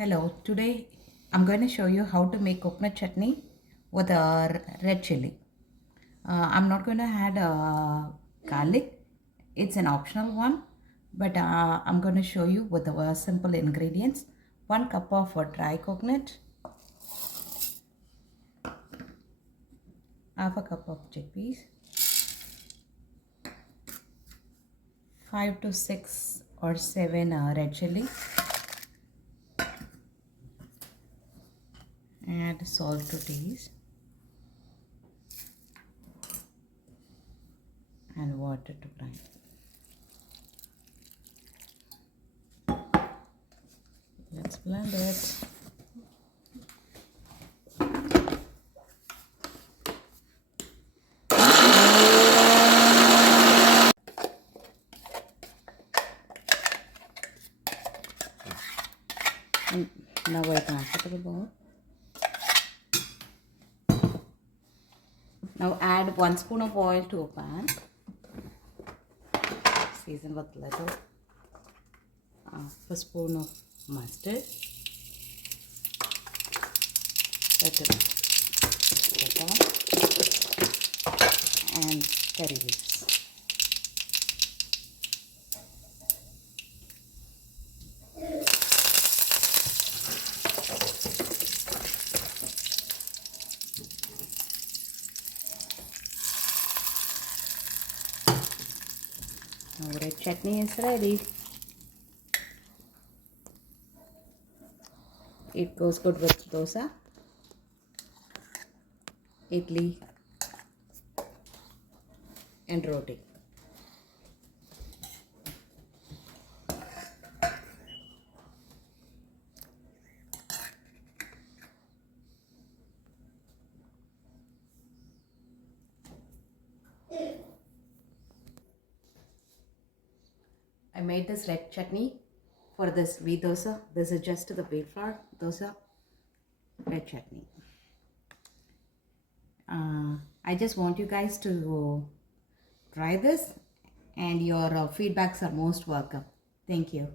Hello, today I'm going to show you how to make coconut chutney with a red chilli. I'm not going to add garlic, it's an optional one, but I'm going to show you with the simple ingredients. 1 cup of dry coconut, half a cup of chickpeas, 5 to 6 or 7 red chilli, add salt to taste, and water to grind. Let's blend it. And now I transfer to the bowl. Now add 1 spoon of oil to a pan. Season with little half a spoon of mustard, little pepper, and curry leaves. Now red chutney is ready. It goes good with dosa, idli, and roti. I made this red chutney for this wheat dosa. This is just the wheat flour dosa, red chutney. I just want you guys to try this, and your feedbacks are most welcome. Thank you.